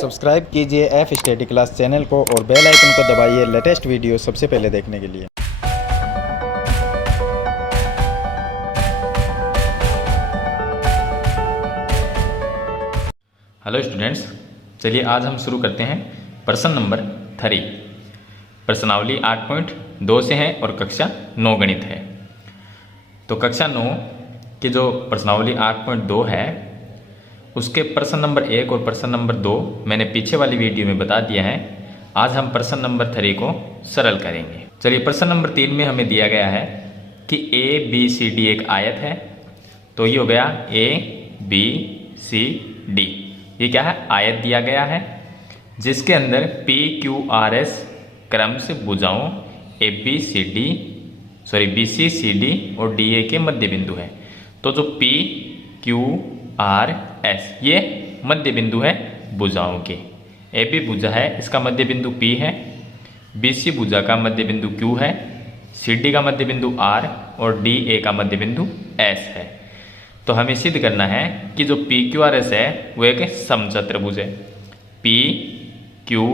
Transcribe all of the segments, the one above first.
Subscribe कीजिए F study class channel को और बेल आइकन को दबाइए लेटेस्ट वीडियो सबसे पहले देखने के लिए। हेलो स्टूडेंट्स, चलिए आज हम शुरू करते हैं प्रश्न नंबर 3। प्रश्नावली 8.2 से है और कक्षा 9 गणित है। तो कक्षा 9 की जो प्रश्नावली 8.2 है उसके प्रश्न नंबर 1 और प्रश्न नंबर 2 मैंने पीछे वाली वीडियो में बता दिया है। आज हम प्रश्न नंबर 3 को सरल करेंगे। चलिए, प्रश्न नंबर 3 में हमें दिया गया है कि ए बी सी डी एक आयत है। तो ये हो गया ए बी सी डी, ये क्या है? आयत दिया गया है जिसके अंदर पी क्यू आर एस क्रम से भुजाओं A B C D B C C D और डी ए के मध्य बिंदु है। तो जो पी क्यू आर एस ये मध्य बिंदु है भुजाओं के। ए बी भुजा है, इसका मध्य बिंदु पी है। बी सी भुजा का मध्य बिंदु क्यू है। सी डी का मध्य बिंदु आर और डी ए का मध्य बिंदु एस है। तो हमें सिद्ध करना है कि जो पी क्यू आर एस है वो एक समचतुर्भुज है। पी क्यू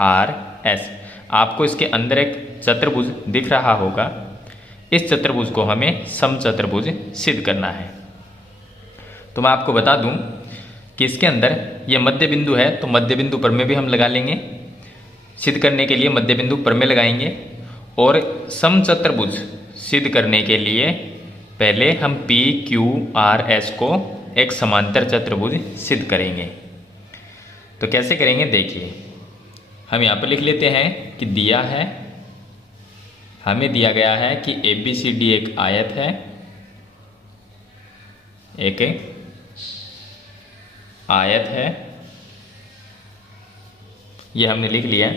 आर एस, आपको इसके अंदर एक चतुर्भुज दिख रहा होगा। इस चतुर्भुज को हमें समचतुर्भुज सिद्ध करना है। तो मैं आपको बता दूं कि इसके अंदर ये मध्य बिंदु है, तो मध्य बिंदु पर में भी हम लगा लेंगे। सिद्ध करने के लिए मध्य बिंदु पर में लगाएंगे और समचतुर्भुज सिद्ध करने के लिए पहले हम पी क्यू आर एस को एक समांतर चतुर्भुज सिद्ध करेंगे। तो कैसे करेंगे देखिए, हम यहाँ पर लिख लेते हैं कि दिया है, हमें दिया गया है कि ए बी सी डी एक आयत है, एक आयत है, ये हमने लिख लिया।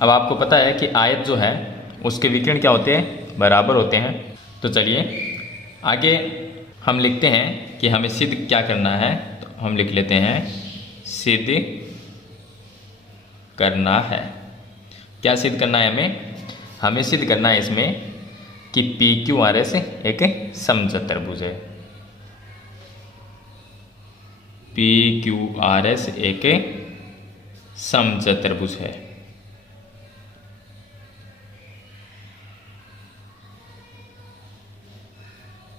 अब आपको पता है कि आयत जो है उसके विकर्ण क्या होते हैं? बराबर होते हैं। तो चलिए आगे हम लिखते हैं कि हमें सिद्ध क्या करना है। तो हम लिख लेते हैं सिद्ध करना है। क्या सिद्ध करना है हमें? हमें सिद्ध करना है इसमें कि पी क्यू आर एस एक समचतुर्भुज है। पी क्यू आर एस एक समचतुर्भुज है।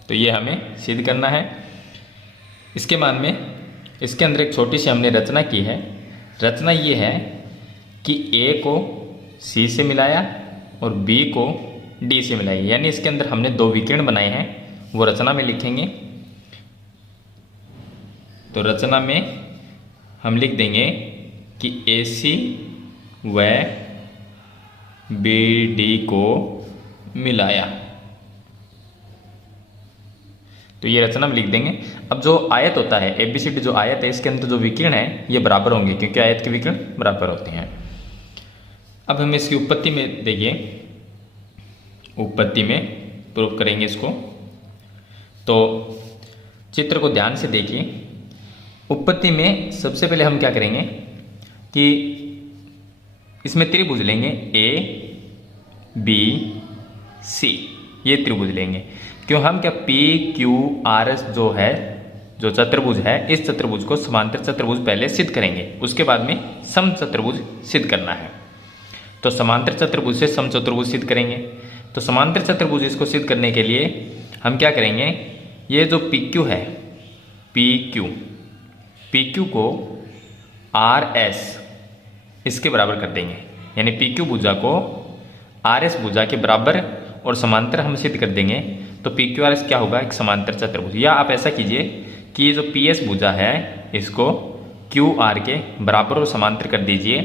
तो ये हमें सिद्ध करना है। इसके मान में इसके अंदर एक छोटी सी हमने रचना की है। रचना ये है कि ए को सी से मिलाया और बी को डी से मिलाया, यानी इसके अंदर हमने दो विकर्ण बनाए हैं, वो रचना में लिखेंगे। तो रचना में हम लिख देंगे कि ए सी व बी डी को मिलाया। तो ये रचना में लिख देंगे। अब जो आयत होता है ए बी सी डी, जो आयत है इसके अंदर जो विकर्ण है ये बराबर होंगे क्योंकि आयत के विकर्ण बराबर होते हैं। अब हम इसकी उत्पत्ति में देखिए, उत्पत्ति में प्रूफ करेंगे इसको। तो चित्र को ध्यान से देखिए। उत्पत्ति में सबसे पहले हम क्या करेंगे कि इसमें त्रिभुज लेंगे ए बी सी, ये त्रिभुज लेंगे। क्यों? हम क्या पी क्यू आर एस जो है, जो चतुर्भुज है, इस चतुर्भुज को समांतर चतुर्भुज पहले सिद्ध करेंगे, उसके बाद में समचतुर्भुज सिद्ध करना है। तो समांतर चतुर्भुज से समचतुर्भुज सिद्ध करेंगे। तो समांतर चतुर्भुज इसको सिद्ध करने के लिए हम क्या करेंगे, ये जो पी क्यू है, पी क्यू को आर एस इसके बराबर कर देंगे, यानी पी क्यू भुजा को आर एस भुजा के बराबर और समांतर हम सिद्ध कर देंगे। तो पी क्यू आर एस क्या होगा? एक समांतर चतुर्भुज। या आप ऐसा कीजिए कि ये जो पी एस भुजा है इसको क्यू आर के बराबर और समांतर कर दीजिए,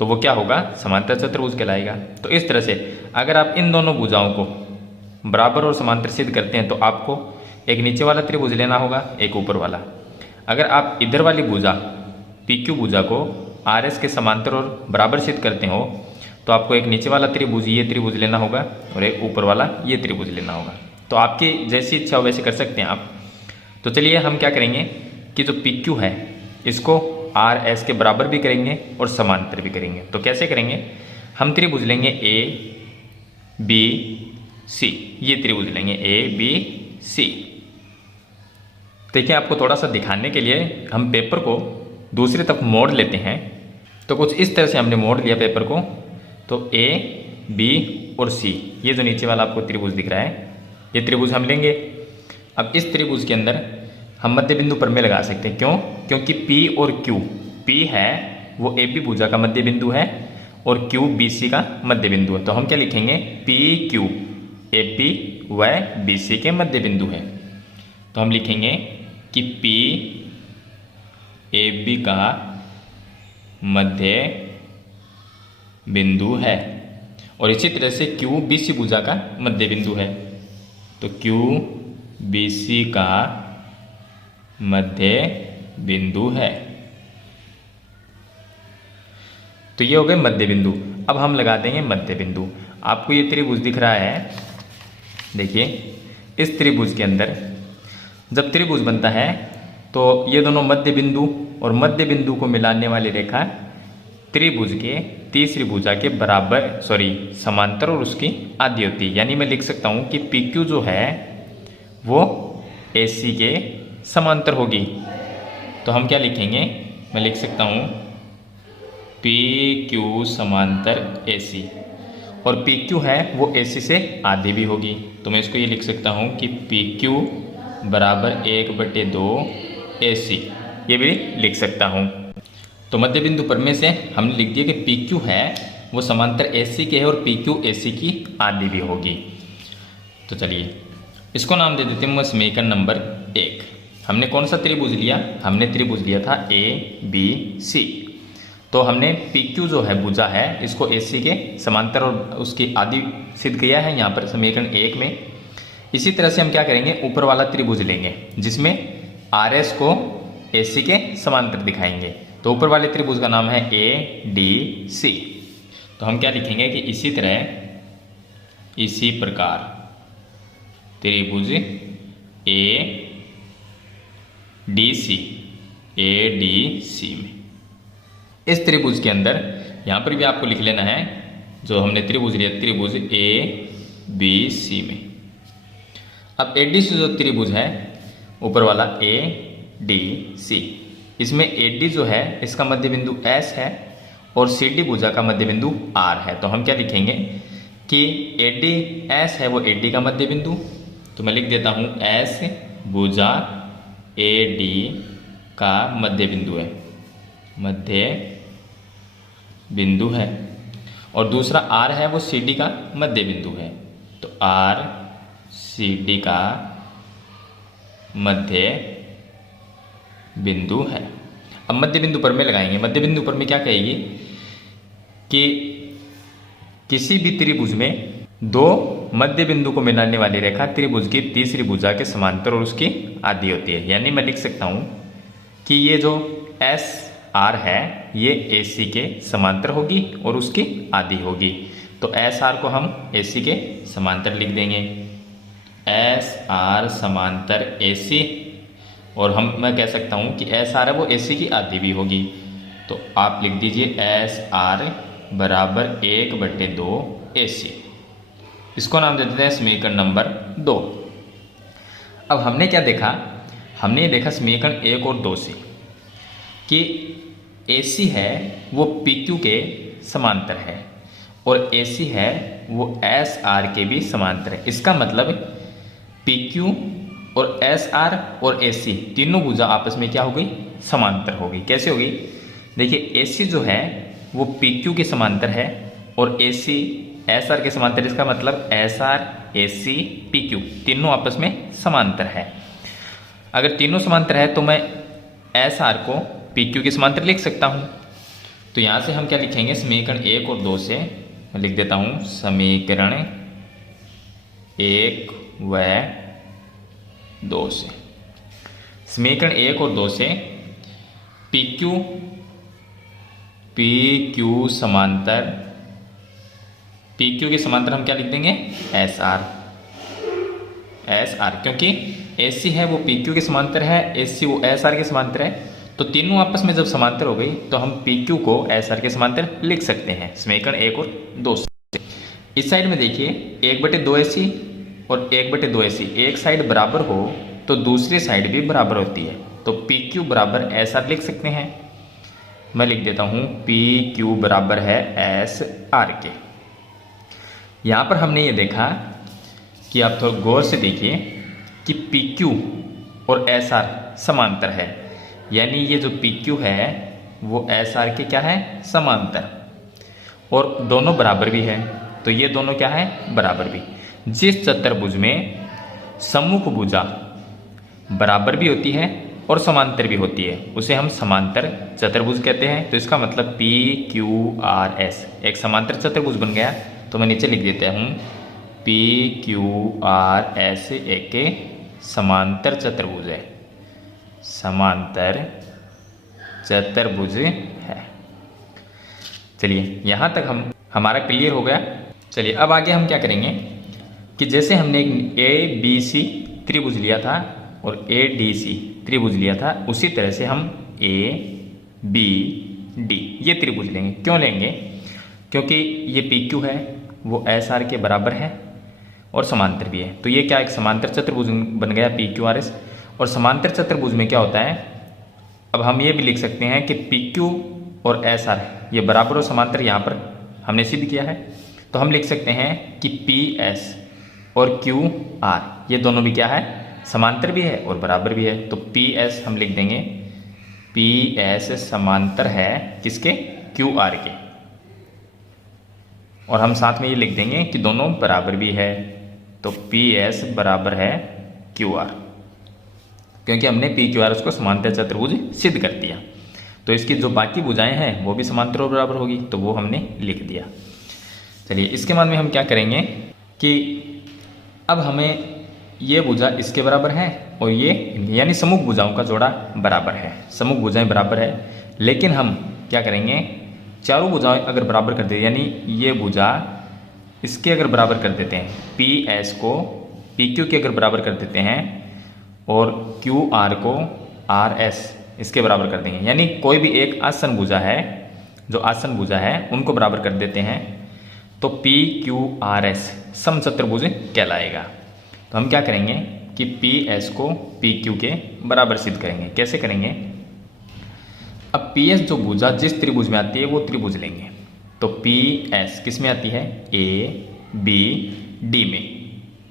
तो वो क्या होगा? समांतर चतुर्भुज कहलाएगा। तो इस तरह से अगर आप इन दोनों भुजाओं को बराबर और समांतर सिद्ध करते हैं तो आपको एक नीचे वाला त्रिभुज लेना होगा, एक ऊपर वाला। अगर आप इधर वाली भुजा पी क्यू भुजा को आर एस के समांतर और बराबर सिद्ध करते हो तो आपको एक नीचे वाला त्रिभुज ये त्रिभुज लेना होगा और एक ऊपर वाला ये त्रिभुज लेना होगा। तो आपकी जैसी इच्छा हो वैसे कर सकते हैं आप। तो चलिए हम क्या करेंगे कि जो पी क्यू है इसको आर एस के बराबर भी करेंगे और समांतर भी करेंगे। तो कैसे करेंगे? हम त्रिभुज लेंगे ए बी सी, ये त्रिभुज लेंगे ए बी सी। देखिए, आपको थोड़ा सा दिखाने के लिए हम पेपर को दूसरी तरफ मोड़ लेते हैं, तो कुछ इस तरह से हमने मोड़ लिया पेपर को। तो ए, बी और सी, ये जो नीचे वाला आपको त्रिभुज दिख रहा है, ये त्रिभुज हम लेंगे। अब इस त्रिभुज के अंदर हम मध्य बिंदु प्रमेय लगा सकते हैं। क्यों? क्योंकि P और Q, P है वो AB भुजा का मध्य बिंदु है और Q BC का मध्य बिंदु है। तो हम क्या लिखेंगे? PQ AB व BC के मध्य बिंदु है। तो हम लिखेंगे कि P AB का मध्य बिंदु है और इसी तरह से Q BC भुजा का मध्य बिंदु है। तो Q BC का मध्य बिंदु है। तो ये हो गए मध्य बिंदु। अब हम लगा देंगे मध्य बिंदु। आपको ये त्रिभुज दिख रहा है, देखिए इस त्रिभुज के अंदर जब त्रिभुज बनता है तो ये दोनों मध्य बिंदु और मध्य बिंदु को मिलाने वाली रेखा त्रिभुज के तीसरी भुजा के बराबर समांतर और उसकी आधी होती है। यानी मैं लिख सकता हूँ कि PQ जो है वो AC के समांतर होगी। तो हम क्या लिखेंगे? मैं लिख सकता हूँ PQ समांतर AC, और PQ है वो AC से आधी भी होगी। तो मैं इसको ये लिख सकता हूँ कि PQ बराबर 1/2 AC, ये भी लिख सकता हूँ। तो मध्य बिंदु प्रमेय से हमने लिख दिया कि PQ है वो समांतर AC के है और PQ AC की आधी भी होगी। तो चलिए इसको नाम दे देते हैं समीकरण नंबर 1। हमने कौन सा त्रिभुज लिया? हमने त्रिभुज लिया था ABC। तो हमने PQ जो है भुजा है इसको AC के समांतर और उसकी आधी सिद्ध किया है यहाँ पर समीकरण 1 में। इसी तरह से हम क्या करेंगे? ऊपर वाला त्रिभुज लेंगे जिसमें RS को AC के समांतर दिखाएंगे। तो ऊपर वाले त्रिभुज का नाम है ADC। तो हम क्या लिखेंगे कि इसी प्रकार त्रिभुज ADC में इस त्रिभुज के अंदर यहाँ पर भी आपको लिख लेना है जो हमने त्रिभुज लिया, त्रिभुज ABC में। अब ADC जो त्रिभुज है ऊपर वाला ADC, इसमें AD जो है इसका मध्य बिंदु S है और CD भुजा का मध्य बिंदु R है। तो हम क्या लिखेंगे कि ADS है वो AD का मध्य बिंदु। तो मैं लिख देता हूँ S भुजा AD का मध्य बिंदु है, मध्य बिंदु है। और दूसरा R है वो CD का मध्य बिंदु है। तो R CD का मध्य बिंदु है। अब मध्य बिंदु पर में लगाएंगे। मध्य बिंदु पर में क्या कहेगी कि किसी भी त्रिभुज में दो मध्य बिंदु को मिलाने वाली रेखा त्रिभुज की तीसरी भुजा के समांतर और उसकी आधी होती है। यानी मैं लिख सकता हूँ कि ये जो SR है ये AC के समांतर होगी और उसकी आधी होगी। तो SR को हम AC के समांतर लिख देंगे, SR समांतर AC। और मैं कह सकता हूँ कि SR है वो AC की आधी भी होगी। तो आप लिख दीजिए SR बराबर 1/2 AC। इसको नाम दे देते हैं समीकरण नंबर 2। अब हमने क्या देखा? हमने ये देखा समीकरण 1 और 2 से कि AC है वो PQ के समांतर है और AC है वो SR के भी समांतर है। इसका मतलब PQ और SR और AC तीनों भुजा आपस में क्या हो गई? समांतर हो गई। कैसे हो गई? देखिए AC जो है वो PQ के समांतर है और AC SR के समांतर। इसका मतलब SR AC PQ तीनों आपस में समांतर है। अगर तीनों समांतर है तो मैं SR को PQ के समांतर लिख सकता हूँ। तो यहाँ से हम क्या लिखेंगे? समीकरण 1 और 2 से मैं लिख देता हूँ समीकरण 1 व 2 से। समीकरण 1 और 2 से PQ समांतर, PQ के समांतर हम क्या लिख देंगे? SR क्योंकि AC है वो PQ के समांतर है, AC वो SR के समांतर है। तो तीनों आपस में जब समांतर हो गई तो हम PQ को SR के समांतर लिख सकते हैं समीकरण 1 और 2 से। इस साइड में देखिए 1/2 AC और 1/2 AC, एक साइड बराबर हो तो दूसरी साइड भी बराबर होती है। तो PQ बराबर SR लिख सकते हैं। मैं लिख देता हूँ पी क्यू बराबर है एस आर के। यहाँ पर हमने ये देखा कि आप थोड़ा गौर से देखिए कि पी क्यू और एस आर समांतर है, यानी ये जो पी क्यू है वो एस आर के क्या है, समांतर, और दोनों बराबर भी है। तो ये दोनों क्या है, बराबर भी। जिस चतुर्भुज में सम्मुख भुजा बराबर भी होती है और समांतर भी होती है उसे हम समांतर चतुर्भुज कहते हैं। तो इसका मतलब पी क्यू आर एस एक समांतर चतुर्भुज बन गया। तो मैं नीचे लिख देता हूँ पी क्यू आर एस एक समांतर चतुर्भुज है, समांतर चतुर्भुज है। चलिए यहाँ तक हमारा क्लियर हो गया। चलिए अब आगे हम क्या करेंगे कि जैसे हमने एक ए बी सी त्रिभुज लिया था और ए डी सी त्रिभुज लिया था, उसी तरह से हम ए बी डी ये त्रिभुज लेंगे। क्यों लेंगे? क्योंकि ये पी क्यू है वो एस आर के बराबर है और समांतर भी है। तो ये क्या एक समांतर चतुर्भुज बन गया पी क्यू आर एस। और समांतर चतुर्भुज में क्या होता है, अब हम ये भी लिख सकते हैं कि पी क्यू और एस आर ये बराबर और समांतर यहाँ पर हमने सिद्ध किया है। तो हम लिख सकते हैं कि पी एस और क्यू आर ये दोनों भी क्या है, समांतर भी है और बराबर भी है। तो पी एस हम लिख देंगे पी एस समांतर है किसके, क्यू आर के, और हम साथ में ये लिख देंगे कि दोनों बराबर भी है। तो पी एस बराबर है क्यू आर, क्योंकि हमने पी क्यू आर उसको समांतर चतुर्भुज सिद्ध कर दिया। तो इसकी जो बाकी भुजाएं हैं वो भी समांतर और बराबर होगी, तो वो हमने लिख दिया। चलिए इसके बाद में हम क्या करेंगे कि अब हमें ये भुजा इसके बराबर है और ये यानी सम्मुख भुजाओं का जोड़ा बराबर है, सम्मुख भुजाएं बराबर है। लेकिन हम क्या करेंगे, चारों भुजाएं अगर बराबर कर देते, यानी ये भुजा इसके अगर बराबर कर देते हैं, पी एस को पी क्यू के अगर बराबर कर देते हैं और क्यू आर को आर एस इसके बराबर कर देंगे, यानी कोई भी एक आसन भुजा है, जो आसन भुजा है उनको बराबर कर देते हैं, तो पी क्यू आर एस समचतुर्भुज कहलाएगा। तो हम क्या करेंगे कि पी एस को पी क्यू के बराबर सिद्ध करेंगे। कैसे करेंगे, अब पी एस जो भुजा जिस त्रिभुज में आती है वो त्रिभुज लेंगे। तो पी एस किस में आती है, ए बी डी में,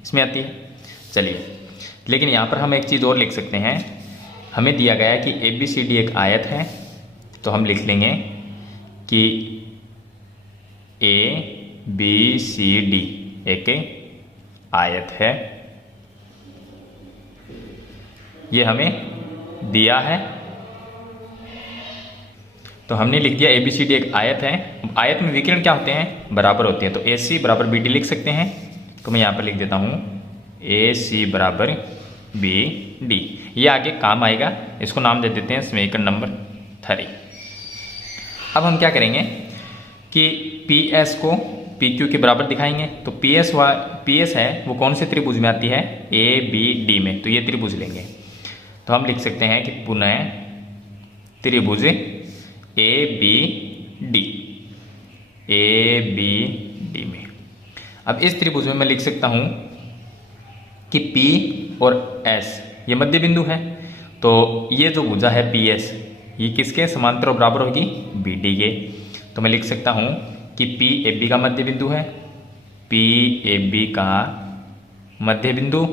इसमें आती है। चलिए लेकिन यहाँ पर हम एक चीज़ और लिख सकते हैं, हमें दिया गया है कि ए बी सी डी एक आयत है, तो हम लिख लेंगे कि ए बी सी डी एक आयत है, ये हमें दिया है। तो हमने लिख दिया ए बी सी डी एक आयत है। आयत में विकिरण क्या होते हैं, बराबर होते हैं। तो ए सी बराबर बी डी लिख सकते हैं। तो मैं यहाँ पर लिख देता हूँ ए सी बराबर बी डी, ये आगे काम आएगा। इसको नाम दे देते हैं समीकरण नंबर 3। अब हम क्या करेंगे कि पी एस को पी क्यू के बराबर दिखाएंगे। तो पी एस है वो कौन से त्रिभुज में आती है, ए बी डी में, तो ये त्रिभुज लेंगे। तो हम लिख सकते हैं कि पुनः त्रिभुज A B D, A B D में। अब इस त्रिभुज में मैं लिख सकता हूं कि P और S ये मध्य बिंदु है। तो ये जो भुजा है पी एस ये किसके समांतर और बराबर होगी, बी डी के। तो मैं लिख सकता हूं कि पी ए बी का मध्य बिंदु है, पी ए बी का मध्य बिंदु।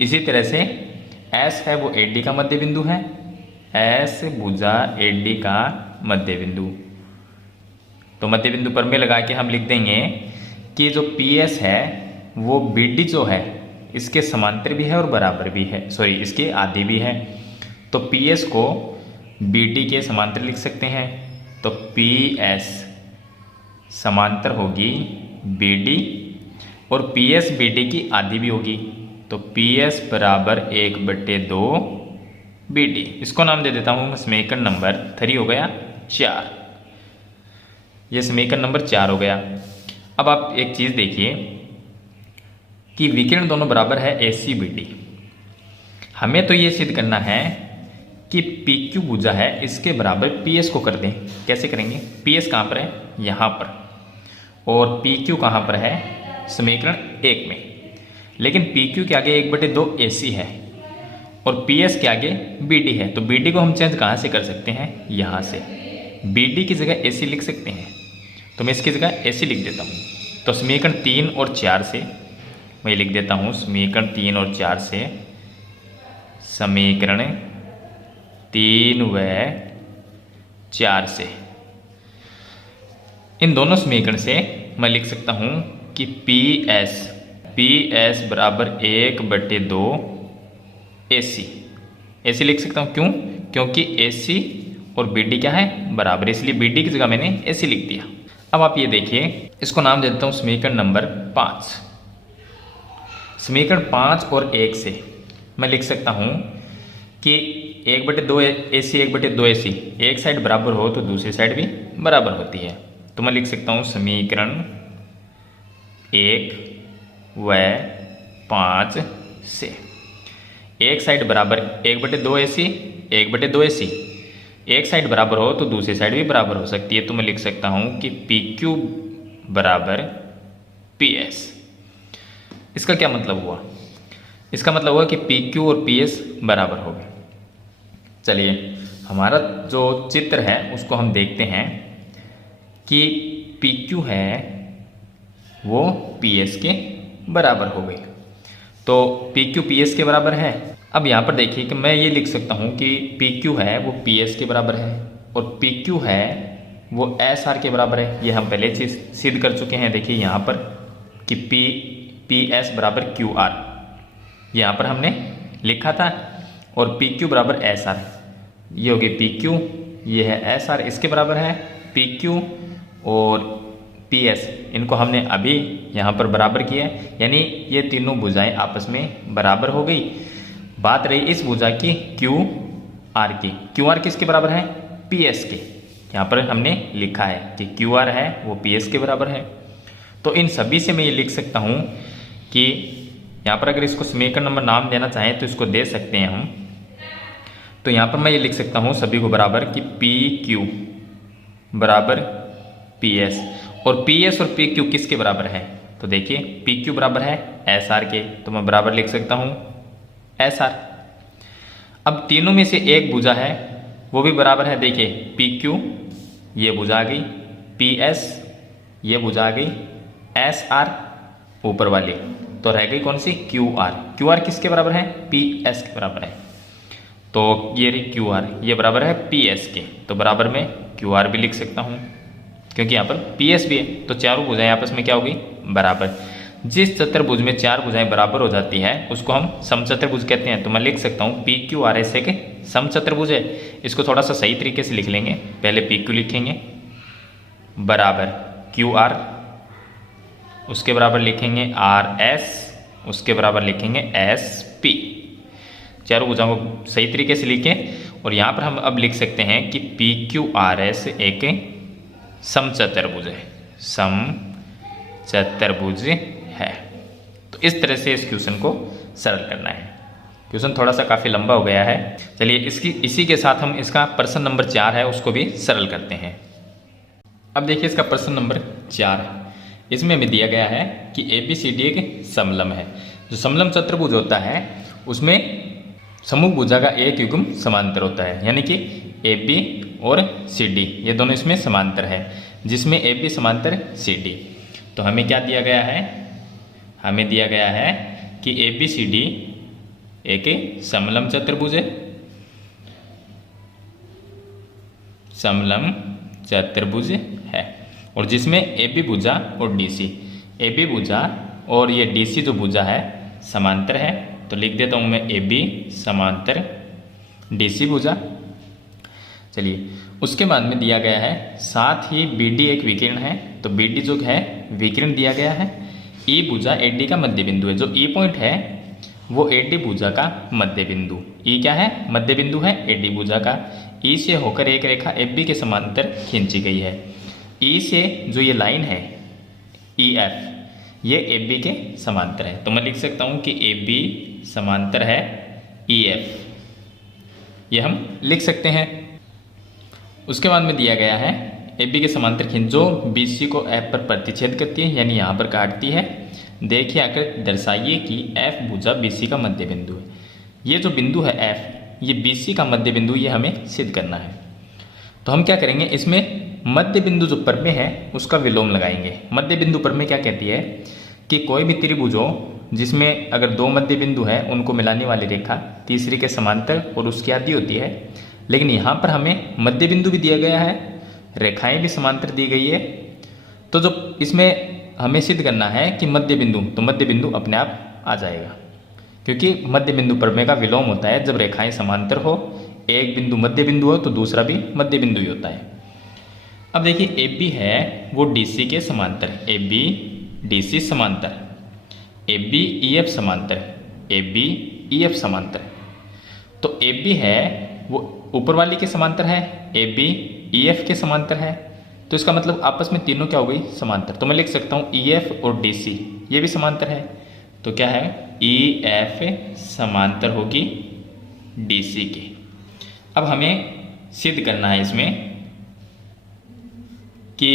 इसी तरह से एस है वो ए डी का मध्य बिंदु है, एस भुजा ए डी का मध्य बिंदु। तो मध्य बिंदु पर में लगा के हम लिख देंगे कि जो पी एस है वो बी डी जो है इसके समांतर भी है और बराबर भी है, सॉरी इसके आधी भी है। तो पी एस को बी डी के समांतर लिख सकते हैं। तो पी एस समांतर होगी बी डी और पी एस बी डी की आधी भी होगी। तो पी एस बराबर 1/2 बी डी, इसको नाम दे देता हूँ समीकरण नंबर 3 हो गया 4। ये समीकरण नंबर 4 हो गया। अब आप एक चीज़ देखिए कि विकिरण दोनों बराबर है ए सी बी डी। हमें तो ये सिद्ध करना है कि पी क्यू भुजा है इसके बराबर पी एस को कर दें। कैसे करेंगे, पी एस कहाँ पर है, यहाँ पर, और पी क्यू कहाँ पर है, समीकरण 1 में। लेकिन पी क्यू के आगे 1/2 ए सी है, और पी एस के आगे बी डी है, तो बी डी को हम चेंज कहाँ से कर सकते हैं, यहाँ से। बी डी की जगह ए सी लिख सकते हैं, तो मैं इसकी जगह ए सी लिख देता हूँ। तो समीकरण 3 और 4 से मैं लिख देता हूँ, समीकरण 3 और 4 से, समीकरण 3 व 4 से, इन दोनों समीकरण से मैं लिख सकता हूँ कि पी एस बराबर 1/2 ए सी लिख सकता हूँ। क्यों? क्योंकि ए सी और बी डी क्या है, बराबर, इसलिए बी डी की जगह मैंने ए सी लिख दिया। अब आप ये देखिए, इसको नाम देता हूँ समीकरण नंबर 5। समीकरण 5 और 1 से मैं लिख सकता हूँ कि 1/2 ए सी 1/2 ए सी, एक साइड बराबर हो तो दूसरी साइड भी बराबर होती है। तो मैं लिख सकता हूँ समीकरण 1 व 5 से, एक साइड बराबर 1/2 ए सी 1/2 ए सी, एक साइड बराबर हो तो दूसरी साइड भी बराबर हो सकती है। तो मैं लिख सकता हूँ कि पी क्यू बराबर पी एस। इसका क्या मतलब हुआ? इसका मतलब हुआ कि पी क्यू और पी एस बराबर हो गए। चलिए हमारा जो चित्र है उसको हम देखते हैं कि पी क्यू है वो पी एस के बराबर हो गई। तो पी क्यू पी एस के बराबर है। अब यहाँ पर देखिए कि मैं ये लिख सकता हूँ कि पी क्यू है वो पी एस के बराबर है और पी क्यू है वो एस आर के बराबर है। ये हम पहले चीज सिद्ध कर चुके हैं। देखिए यहाँ पर कि पी एस बराबर क्यू आर यहाँ पर हमने लिखा था, और पी क्यू बराबर एस आर, ये हो गई पी क्यू, ये है एस आर, इसके बराबर है पी क्यू और पी एस, इनको हमने अभी यहाँ पर बराबर किया है, यानी ये तीनों भुजाएं आपस में बराबर हो गई। बात रही इस भुजा की क्यू आर की। क्यू आर किसके बराबर है? पी एस के। यहाँ पर हमने लिखा है कि क्यू आर है वो पी एस के बराबर है। तो इन सभी से मैं ये लिख सकता हूँ कि यहाँ पर अगर इसको समीकरण नंबर नाम देना चाहें तो इसको दे सकते हैं हम। तो यहाँ पर मैं ये लिख सकता हूँ सभी को बराबर कि पी क्यू बराबर पी एस, और पी एस और पी क्यू किसके बराबर है? तो देखिए पी क्यू बराबर है एस आर के, तो मैं बराबर लिख सकता हूँ एस आर। अब तीनों में से एक भुजा है वो भी बराबर है। देखिए पी क्यू ये भुजा आ गई, पी एस ये भुजा आ गई, एस आर ऊपर वाली, तो रह गई कौन सी? Q R. क्यू आर किसके बराबर है? पी एस के बराबर है। तो ये रही क्यू आर, ये बराबर है पी एस के, तो बराबर में क्यू आर भी लिख सकता हूँ क्योंकि यहाँ पर पी एस भी है। तो चारों भुजाएं आपस में क्या हो गई? बराबर। जिस चतुर्भुज में चार भुजाएं बराबर हो जाती है उसको हम समचतुर्भुज कहते हैं। तो मैं लिख सकता हूँ पी क्यू आर एस के समचतुर्भुज है। इसको थोड़ा सा सही तरीके से लिख लेंगे। पहले पी क्यू लिखेंगे बराबर क्यू आर, उसके बराबर लिखेंगे आर एस, उसके बराबर लिखेंगे एस पी। चारों भुजाओं को सही तरीके से लिखें। और यहाँ पर हम अब लिख सकते हैं कि पी क्यू आर एस एक समचतुर्भुज है, समचतुर्भुज है। तो इस तरह से इस क्वेश्चन को सरल करना है। क्वेश्चन थोड़ा सा काफ़ी लंबा हो गया है। चलिए इसी के साथ हम इसका प्रश्न नंबर 4 है उसको भी सरल करते हैं। अब देखिए इसका प्रश्न नंबर 4 है। इसमें हमें दिया गया है कि ए बी सी डी एक समलम है। जो समलम चतुर्भुज होता है उसमें समूह भुजा का एक युग्म समांतर होता है, यानी कि ए बी और सी डी ये दोनों इसमें समांतर है, जिसमें ए बी समांतर सी डी। तो हमें क्या दिया गया है? हमें दिया गया है कि ए बी सी डी एक समलम चतुर्भुज है, समलम चतुर्भुज है, और जिसमें ए बी भुजा और डी सी, ए बी भुजा और ये डी सी जो भुजा है समांतर है। तो लिख देता हूँ मैं ए बी समांतर डी सी भुजा। चलिए उसके बाद में दिया गया है साथ ही बी डी एक विकिरण है। तो बी डी जो है विकिरण दिया गया है। ई भुजा ए डी का मध्य बिंदु है। जो ई पॉइंट है वो ए डी भुजा का मध्य बिंदु, ई क्या है? मध्य बिंदु है ए डी भुजा का। ई से होकर एक रेखा एफ बी के समांतर खींची गई है। ई से जो ये लाइन है ई एफ ये ए बी के समांतर है। तो मैं लिख सकता हूँ कि ए बी समांतर है ई एफ, ये हम लिख सकते हैं। उसके बाद में दिया गया है ए बी के समांतर खींच जो बी सी को एफ पर प्रतिच्छेद करती है, यानी यहाँ पर काटती है। देखिए आकर दर्शाइए कि एफ भुजा बी सी का मध्य बिंदु है। ये जो बिंदु है F, ये BC का मध्य बिंदु, ये हमें सिद्ध करना है। तो हम क्या करेंगे, इसमें मध्य बिंदु जो प्रमेय है उसका विलोम लगाएंगे। मध्य बिंदु प्रमेय क्या कहती है कि कोई भी त्रिभुज हो जिसमें अगर दो मध्य बिंदु है उनको मिलाने वाली रेखा तीसरी के समांतर और उसकी आधी होती है। लेकिन यहाँ पर हमें मध्य बिंदु भी दिया गया है, रेखाएं भी समांतर दी गई है। तो जो इसमें हमें सिद्ध करना है कि मध्य बिंदु, तो मध्य बिंदु अपने आप आ जाएगा, क्योंकि मध्य बिंदु प्रमेय का विलोम होता है जब रेखाएं समांतर हो, एक बिंदु मध्य बिंदु हो तो दूसरा भी मध्य बिंदु ही होता है। अब देखिए AB है वो DC के समांतर, AB DC समांतर, AB EF समांतर, AB EF समांतर। तो AB है वो ऊपर वाली के समांतर है, AB EF के समांतर है। तो इसका मतलब आपस में तीनों क्या हो गई, समांतर। तो मैं लिख सकता हूँ EF और DC ये भी समांतर है। तो क्या है, EF समांतर होगी DC के। अब हमें सिद्ध करना है इसमें कि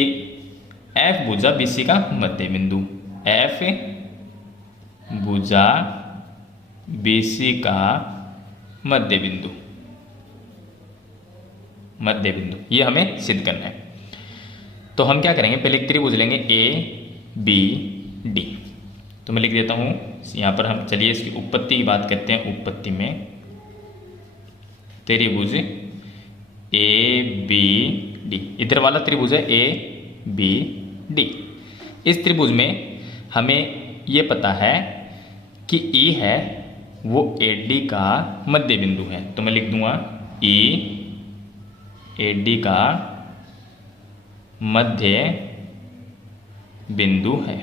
F भुजा BC का मध्य बिंदु, F भुजा BC का मध्य बिंदु, मध्य बिंदु, ये हमें सिद्ध करना है। तो हम क्या करेंगे, पहले एक त्रिभुज लेंगे ABD। तो मैं लिख देता हूँ यहाँ पर। हम चलिए इसकी उत्पत्ति की बात करते हैं। उत्पत्ति में त्रिभुज ABD, इधर वाला त्रिभुज है ABD। इस त्रिभुज में हमें ये पता है कि E है वो AD का मध्य बिंदु है। तो मैं लिख दूंगा E AD का मध्य बिंदु है।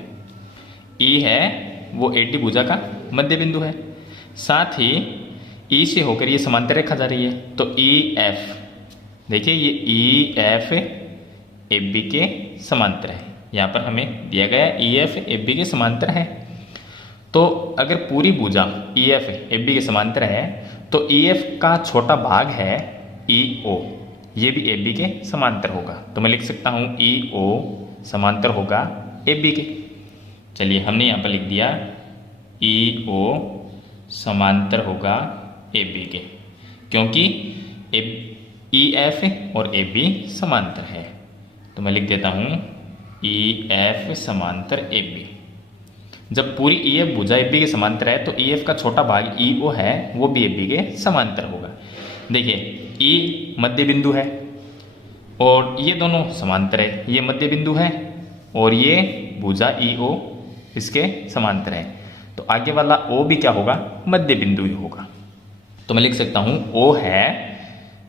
E है वो AD भुजा का मध्य बिंदु है। साथ ही E से होकर ये समांतर रेखा जा रही है। तो EF, देखिए ये EF AB के समांतर है। यहाँ पर हमें दिया गया EF AB के समांतर है। तो अगर पूरी भुजा EF AB के समांतर है तो EF का छोटा भाग है EO, ये भी AB के समांतर होगा। तो मैं लिख सकता हूँ EO समांतर होगा AB के। चलिए हमने यहाँ पर लिख दिया EO समांतर होगा AB के, क्योंकि EF और AB समांतर है। तो मैं लिख देता हूँ EF समांतर AB। जब पूरी EF भुजा AB के समांतर है तो EF का छोटा भाग EO है वो भी AB के समांतर होगा। देखिए E मध्य बिंदु है और ये दोनों समांतर है, ये मध्य बिंदु है और ये भुजा EO इसके समांतर है। तो आगे वाला O भी क्या होगा, मध्य बिंदु ही होगा। तो मैं लिख सकता हूँ O है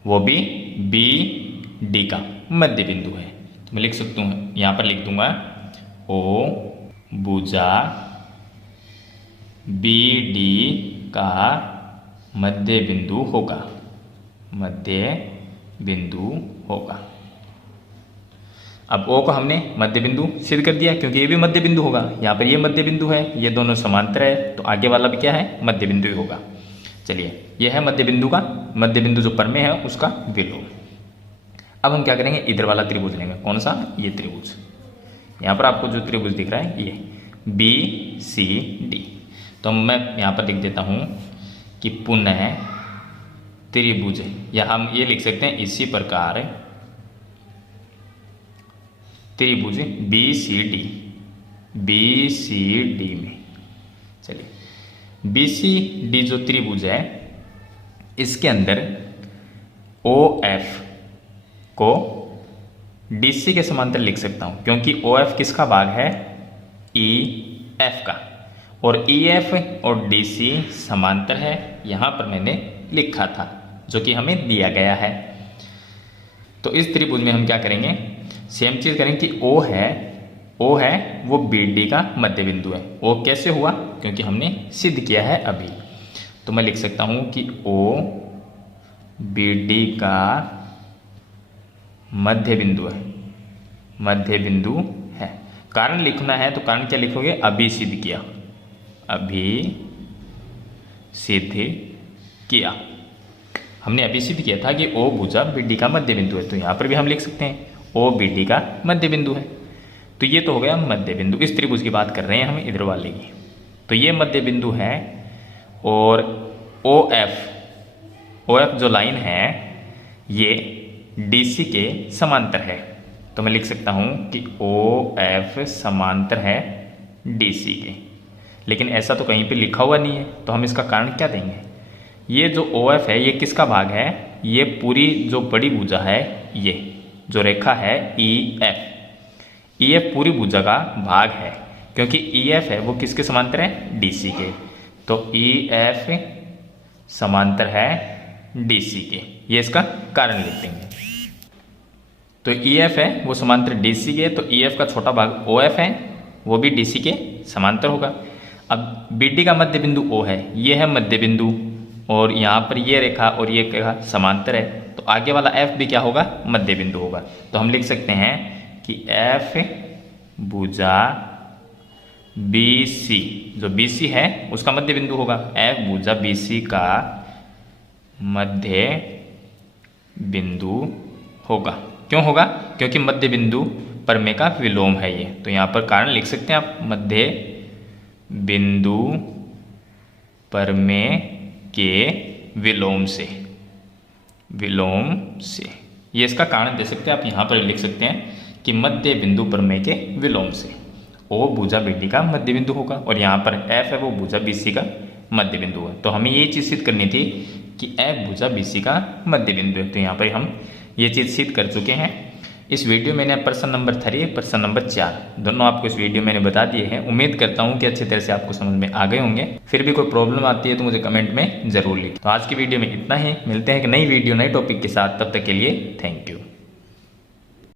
वो भी BD का मध्य बिंदु है। तो मैं लिख सकता हूँ, यहाँ पर लिख दूंगा O भुजा BD का मध्य बिंदु होगा, मध्य बिंदु होगा। अब O को हमने मध्य बिंदु सिद्ध कर दिया, क्योंकि ये भी मध्य बिंदु होगा। यहाँ पर ये मध्य बिंदु है, ये दोनों समांतर है, तो आगे वाला भी क्या है, मध्य बिंदु ही होगा। चलिए यह है मध्य बिंदु का, मध्य बिंदु जो प्रमेय है उसका विलोम। अब हम क्या करेंगे, इधर वाला त्रिभुज लेंगे। कौन सा, ये त्रिभुज। यहाँ पर आपको जो त्रिभुज दिख रहा है ये BCD। तो मैं यहाँ पर लिख देता हूँ कि पुनः त्रिभुज, या हम ये लिख सकते हैं इसी प्रकार त्रिभुज BCD में। चलिए BCD जो त्रिभुज है इसके अंदर OF को DC के समांतर लिख सकता हूं, क्योंकि OF किसका भाग है, EF का, और EF और DC समांतर है। यहां पर मैंने लिखा था जो कि हमें दिया गया है। तो इस त्रिभुज में हम क्या करेंगे, सेम चीज करेंगे कि O है वो BD का मध्य बिंदु है। O कैसे हुआ, क्योंकि हमने सिद्ध किया है अभी। तो मैं लिख सकता हूं कि O BD का मध्य बिंदु है, मध्य बिंदु है। कारण लिखना है तो कारण क्या लिखोगे, अभी सिद्ध किया, अभी सिद्ध किया। हमने अभी सिद्ध किया था कि O भुजा BD का मध्य बिंदु है। तो यहाँ पर भी हम लिख सकते हैं O BD का मध्य बिंदु है। तो ये तो हो गया मध्य बिंदु। इस त्रिभुज की बात कर रहे हैं हम, इधर वाले की। तो ये मध्य बिंदु है और ओ एफ जो लाइन है ये DC के समांतर है। तो मैं लिख सकता हूँ कि OF समांतर है DC के, लेकिन ऐसा तो कहीं पे लिखा हुआ नहीं है, तो हम इसका कारण क्या देंगे। ये जो OF है ये किसका भाग है, ये पूरी जो बड़ी भुजा है, ये जो रेखा है EF पूरी भुजा का भाग है, क्योंकि EF है वो किसके समांतर है, DC के। तो EF समांतर है DC के, ये इसका कारण लिख देंगे। तो EF है वो समांतर DC के, तो EF का छोटा भाग OF है वो भी DC के समांतर होगा। अब BD का मध्य बिंदु O है, ये है मध्य बिंदु, और यहाँ पर ये रेखा और ये रेखा समांतर है, तो आगे वाला F भी क्या होगा, मध्य बिंदु होगा। तो हम लिख सकते हैं कि F भुजा BC, जो BC है उसका मध्य बिंदु होगा, F भुजा BC का मध्य बिंदु होगा। क्यों होगा, क्योंकि मध्य बिंदु प्रमेय का विलोम है ये। तो यहाँ पर कारण लिख सकते हैं आप, मध्य बिंदु प्रमेय के विलोम से, ये इसका कारण दे सकते हैं आप। यहाँ पर लिख सकते हैं कि मध्य बिंदु प्रमेय के विलोम से O भुजा BD का मध्य बिंदु होगा, और यहाँ पर F है वो भुजा BC का मध्य बिंदु है। तो हमें ये चीज़ सिद्ध करनी थी कि F भुजा BC का मध्य बिंदु है। तो यहाँ पर हम ये चीज़ सिद्ध कर चुके हैं। इस वीडियो में मैंने प्रश्न नंबर 3, प्रश्न नंबर 4 दोनों आपको इस वीडियो मैंने बता दिए हैं। उम्मीद करता हूँ कि अच्छी तरह से आपको समझ में आ गए होंगे। फिर भी कोई प्रॉब्लम आती है तो मुझे कमेंट में ज़रूर लिखें। तो आज की वीडियो में इतना ही, मिलते हैं एक नई वीडियो नए टॉपिक के साथ, तब तक के लिए थैंक यू।